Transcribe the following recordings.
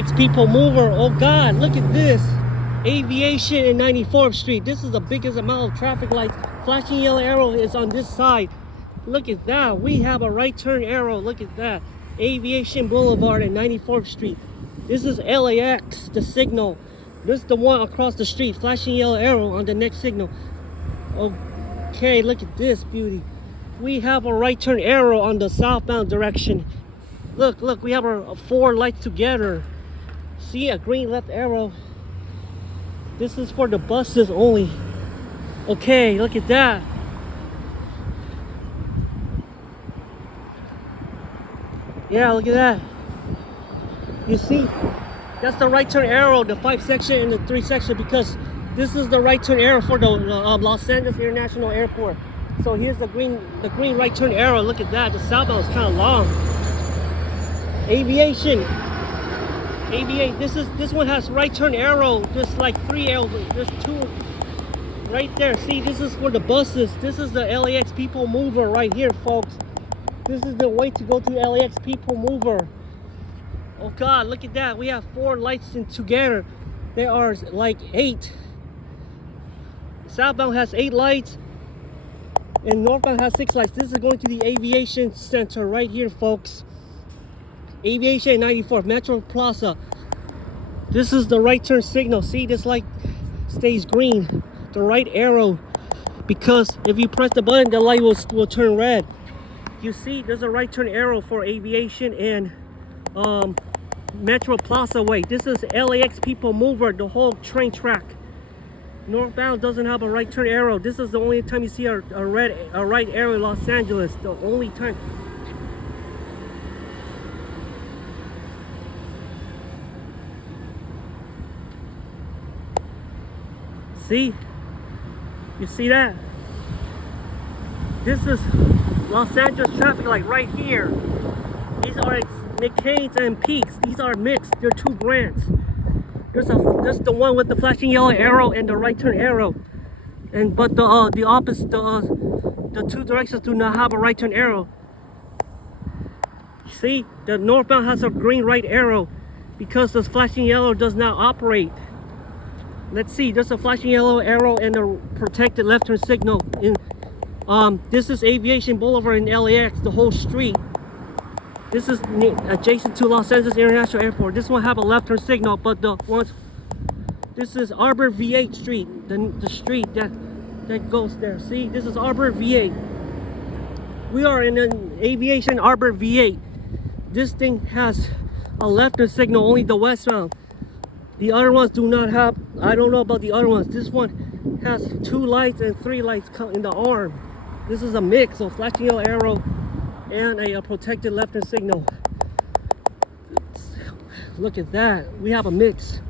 LAX people mover. Oh God, look at this. Aviation and 94th Street. This is the biggest amount of traffic lights. Flashing yellow arrow is on this side. Look at that. We have a right turn arrow. Look at that. Aviation Boulevard and 94th Street. This is LAX, the signal. This is the one across the street. Flashing yellow arrow on the next signal. Okay, look at this beauty. We have a right turn arrow on the southbound direction. Look, we have our 4 lights together. See, a green left arrow. This is for the buses only. Okay, look at that. Yeah, look at that. You see, that's the right turn arrow, the 5 section and the 3 section, because this is the right turn arrow for the Los Angeles International Airport. So here's the green right turn arrow. Look at that. The southbound is kind of long. Aviation. This one has right turn arrow. There's like 3 arrows. There's 2 right there. See, this is for the buses. This is the LAX people mover right here, folks. This is the way to go to LAX people mover. Oh God, look at that. We have 4 lights in together. There are like 8. Southbound has 8 lights and northbound has 6 lights. This is going to the Aviation Center right here, folks. Aviation 94th Metro Plaza. This is the right turn signal. See, this light stays green, the right arrow, because if you press the button, the light will turn red. You see, there's a right turn arrow for Aviation and Metro Plaza way. This is LAX people mover, the whole train track. Northbound doesn't have a right turn arrow. This is the only time you see a right arrow in Los Angeles. The only time. See? You see that? This is Los Angeles traffic light right here. These are McCain's and Peaks. These are mixed. They're 2 brands. There's the one with the flashing yellow arrow and the right turn arrow. But the opposite, the 2 directions do not have a right turn arrow. See, the northbound has a green right arrow because the flashing yellow does not operate. Let's see, there's a flashing yellow arrow and a protected left turn signal. This is Aviation Boulevard in LAX, the whole street. This is adjacent to Los Angeles International Airport. This one have a left turn signal, but this is Arbor Vitae Street, the street that goes there. See, this is Arbor Vitae. We are in an Aviation Arbor Vitae. This thing has a left turn signal, only the westbound. The other ones do not have. I don't know about the other ones. This one has 2 lights and 3 lights in the arm. This is a mix of flashing yellow arrow and a protected left turn signal. Look at that. We have a mix.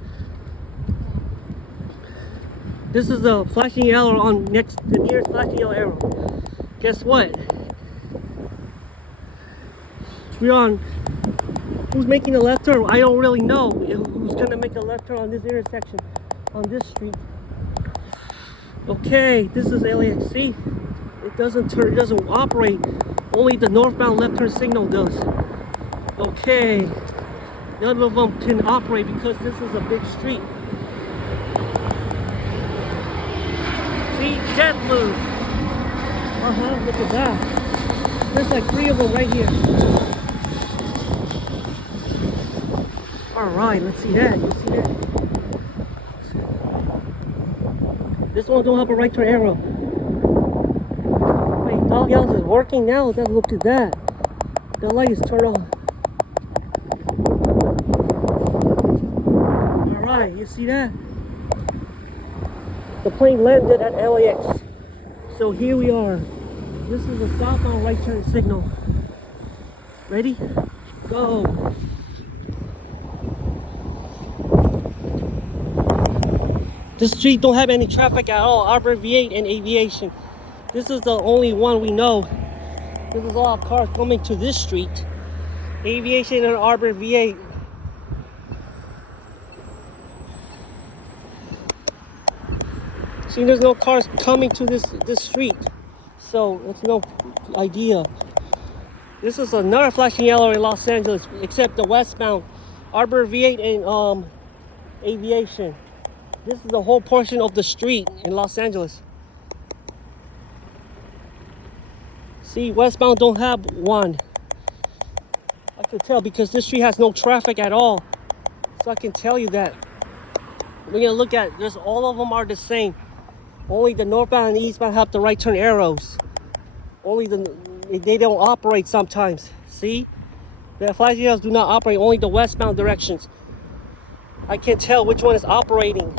This is the flashing yellow on the nearest flashing yellow arrow. Guess what? We're on. Who's making a left turn? I don't really know who's gonna make a left turn on this intersection, on this street. Okay, this is LAX. See, it doesn't turn, it doesn't operate. Only the northbound left turn signal does. Okay, none of them can operate because this is a big street. See, JetBlue. Look at that. There's like 3 of them right here. Alright, let's see that. You see that? This one don't have a right turn arrow. Wait, dog yells is working now. Look at that. The light is turned on. Alright, you see that? The plane landed at LAX. So here we are. This is a southbound right turn signal. Ready? Go. This street don't have any traffic at all. Arbor Vitae and Aviation. This is the only one we know. There's a lot of cars coming to this street. Aviation and Arbor Vitae. See, there's no cars coming to this street, so it's no idea. This is another flashing yellow in Los Angeles, except the westbound Arbor V8 and Aviation. This is the whole portion of the street in Los Angeles. See, westbound don't have one. I can tell because this street has no traffic at all. So I can tell you that. We're gonna look at this, all of them are the same. Only the northbound and eastbound have the right turn arrows. Only they don't operate sometimes. See? The flashing arrows do not operate, only the westbound directions. I can't tell which one is operating.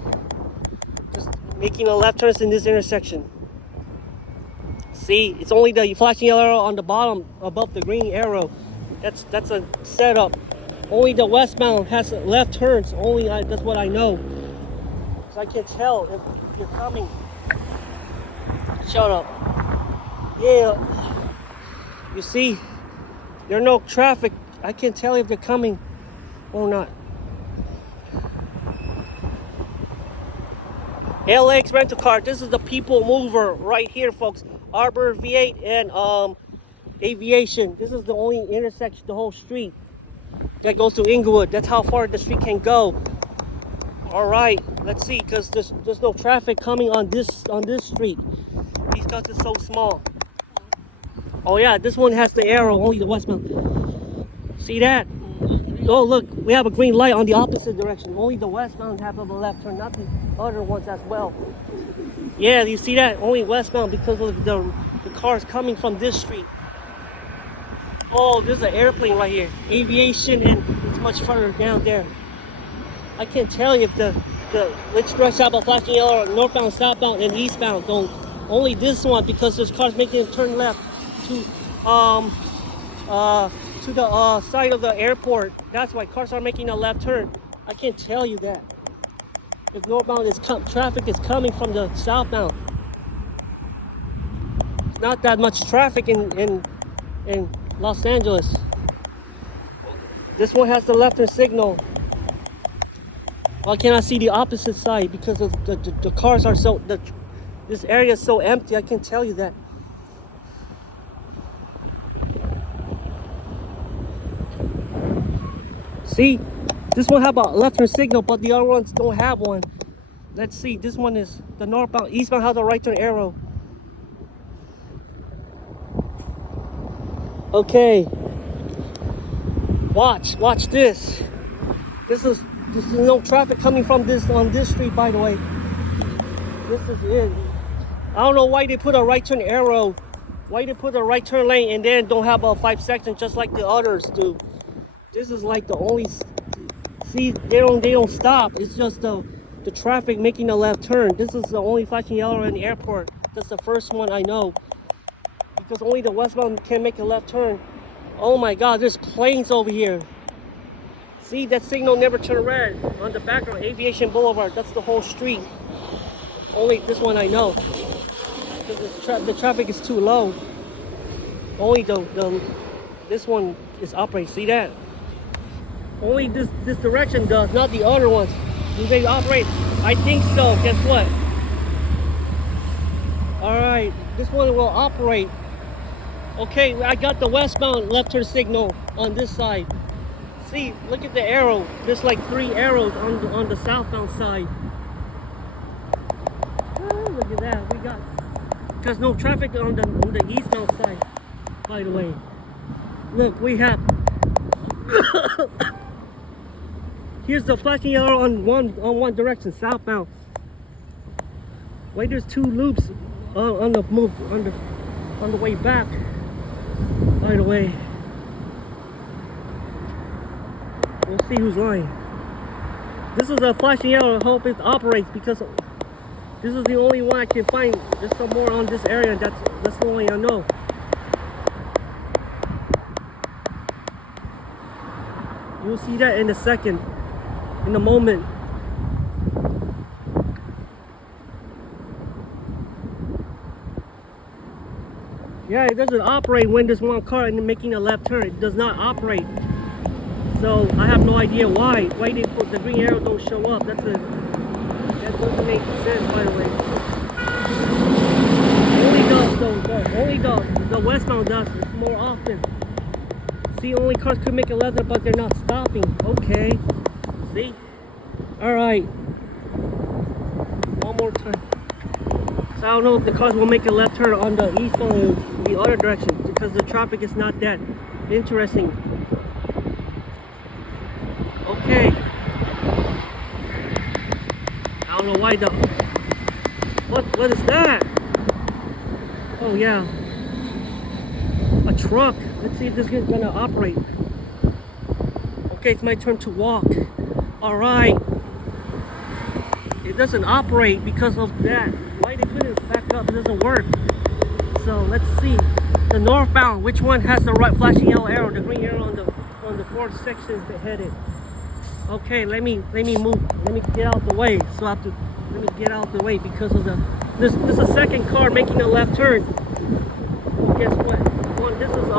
Just making a left turn in this intersection. See, it's only the flashing yellow arrow on the bottom above the green arrow. That's a setup. Only the westbound has left turns. Only that's what I know. So I can't tell if you're coming. Shut up. Yeah. You see, there's no traffic. I can't tell if they're coming or not. LAX rental car. This is the people mover right here, folks. Arbor V8 and Aviation. This is the only intersection, the whole street that goes to Inglewood. That's how far the street can go. All right, let's see, because there's no traffic coming on this street because it's so small. Oh yeah, this one has the arrow, only the westbound. See that? Oh look, we have a green light on the opposite direction. Only the westbound have a left turn, not the other ones as well. Yeah, you see that? Only westbound because of the cars coming from this street. Oh, there's an airplane right here. Aviation, and it's much further down there. I can't tell you if which direction have a flashing yellow, northbound, southbound, and eastbound don't. Only this one because there's cars making a turn left to the side of the airport. That's why cars are making a left turn. I can't tell you that. If northbound traffic is coming from the southbound. Not that much traffic in Los Angeles. This one has the left turn signal. Why can't I see the opposite side? Because of the cars are so, this area is so empty. I can tell you that. See, this one have a left turn signal, but the other ones don't have one. Let's see, this one is the northbound, eastbound has a right turn arrow. Okay, watch this. This is no traffic coming from on this street, by the way. This is it. I don't know why they put a right turn arrow. Why they put a right turn lane and then don't have a 5 seconds just like the others do. This is like the only. See, they don't stop. It's just the traffic making a left turn. This is the only flashing yellow in the airport. That's the first one I know. Because only the westbound can make a left turn. Oh my God, there's planes over here. See, that signal never turned red on the background. Aviation Boulevard, that's the whole street. Only this one I know. Because the traffic is too low. Only this one is operating. See that? Only this direction does, not the other ones. Do they operate? I think so. Guess what? All right, this one will operate. Okay, I got the westbound left turn signal on this side. See, look at the arrow. There's like 3 arrows on the southbound side. Oh, look at that. We got, because no traffic on the eastbound side. By the way, look, we have. Here's the flashing yellow on one direction, southbound. Wait, there's 2 loops on the move on the way back. By the way, we'll see who's lying. This is a flashing yellow. I hope it operates because this is the only one I can find. There's some more on this area. That's the only I know. You'll see that in a second, in a moment. Yeah, it doesn't operate when there's one car and making a left turn. It does not operate. So I have no idea why they put the green arrow don't show up. That doesn't make sense, by the way. Only the westbound does it more often. See, only cars could make a left, but they're not stopping. Okay. See? All right. One more time. So I don't know if the cars will make a left turn on the eastbound and the other direction because the traffic is not that interesting. Okay. I don't know why the... What is that? Oh yeah. A truck. Let's see if this is gonna operate. Okay, it's my turn to walk. All right. It doesn't operate because of that. Why they couldn't back up? It doesn't work. So let's see. The northbound. Which one has the right flashing yellow arrow? The green arrow on the fourth section is headed. Okay, let me move. Let me get out the way. So I have to let me get out the way because of the. This is a second car making a left turn. Well, guess what? Well, this is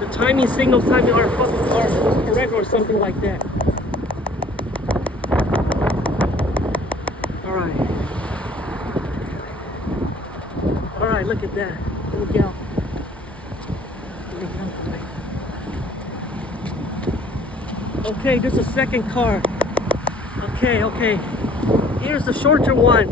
the timing signal timing are correct or something like that. All right, look at that. Let me get out. Okay, this is a second car. Okay. Here's the shorter one.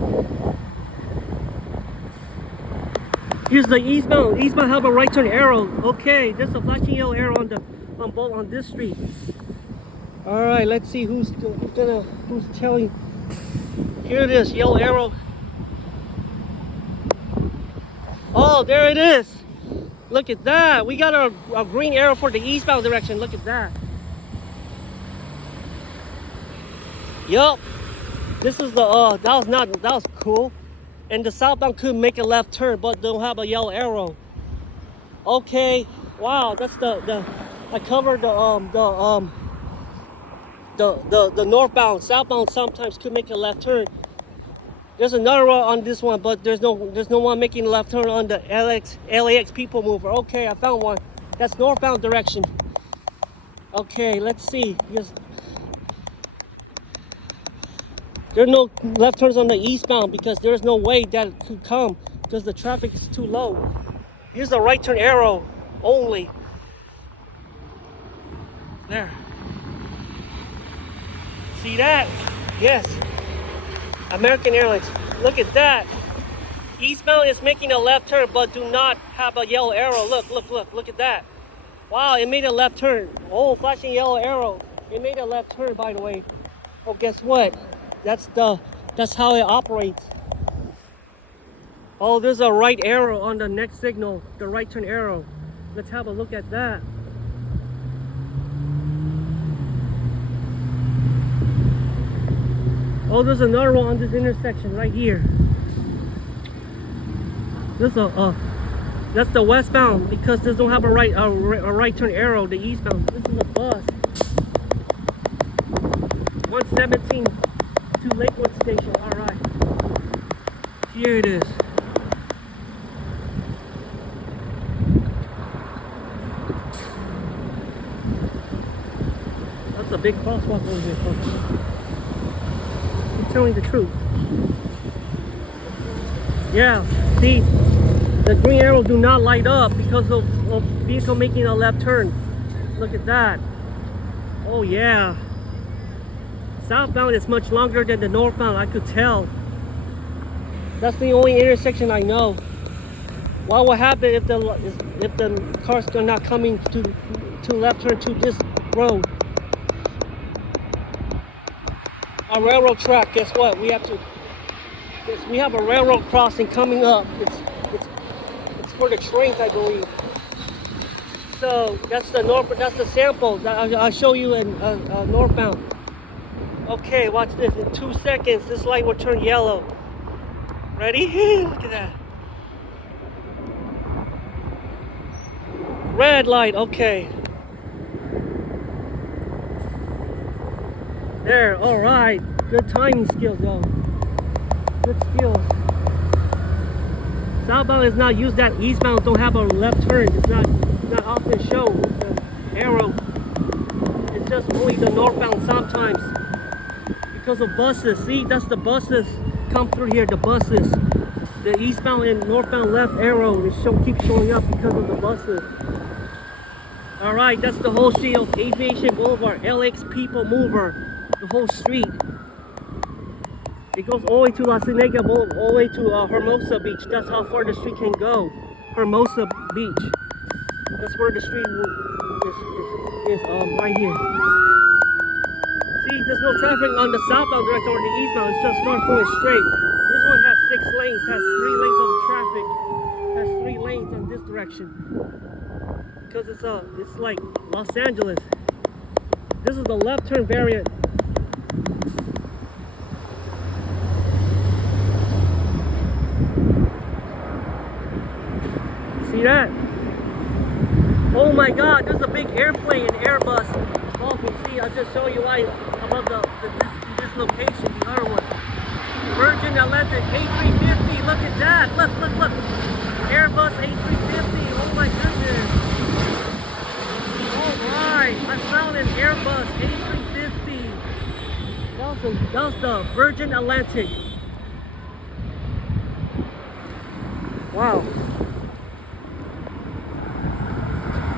Here's the eastbound. Eastbound have a right turn arrow. Okay, there's a flashing yellow arrow on this street. All right, let's see who's telling. Here it is, yellow arrow. Oh, there it is. Look at that. We got a green arrow for the eastbound direction. Look at that. Yup. This is the that was cool. And the southbound could make a left turn, but don't have a yellow arrow. Okay. Wow, that's I covered the northbound. Southbound sometimes could make a left turn. There's another one on this one, but there's no one making a left turn on the LAX people mover. Okay, I found one. That's northbound direction. Okay, let's see. Yes. There's no left turns on the eastbound because there's no way that could come because the traffic is too low. Here's a right turn arrow only. There. See that? Yes. American Airlines. Look at that. Eastbound is making a left turn but do not have a yellow arrow. Look at that. Wow, it made a left turn. Oh, flashing yellow arrow. It made a left turn, by the way. Oh, guess what? That's how it operates. Oh, there's a right arrow on the next signal, the right turn arrow. Let's have a look at that. Oh, there's another one on this intersection right here. This that's the westbound because this don't have a right turn arrow. The eastbound. This is a bus. 117 to Lakewood Station. All right. Here it is. That's a big crosswalk over here, folks. I'm telling the truth. Yeah, see, the green arrow do not light up because of vehicle making a left turn. Look at that. Oh yeah. Southbound is much longer than the northbound, I could tell. That's the only intersection I know. What will happen if the cars are not coming to left turn to this road? A railroad track, guess what? We have a railroad crossing coming up. It's for the trains, I believe. So that's the sample that I'll show you in northbound. Okay, watch this. In 2 seconds, this light will turn yellow. Ready? Look at that. Red light, okay. There, all right. Good timing skills, though. Good skills. Southbound is not used that eastbound don't have a left turn. It's not often shown with the arrow. It's just only the northbound sometimes. Because of buses. See, that's the buses come through here, the buses. The eastbound and northbound left arrow keeps showing up because of the buses. Alright, that's the whole street of Aviation Boulevard, LX People Mover. The whole street. It goes all the way to La Cienega Boulevard, all the way to Hermosa Beach. That's how far the street can go. Hermosa Beach. That's where the street is right here. See, there's no traffic on the southbound direction or the eastbound. It's just starts going straight. This one has 6 lanes, has 3 lanes of traffic, has 3 lanes on this direction. Because it's like Los Angeles. This is the left turn variant. See that? Oh my God, there's a big airplane, an Airbus. Oh, see, I'll just show you why about this location, the other one. Virgin Atlantic A350, look at that, look. Airbus A350, oh my goodness. All right, I found an Airbus A350. That was the Virgin Atlantic. Wow.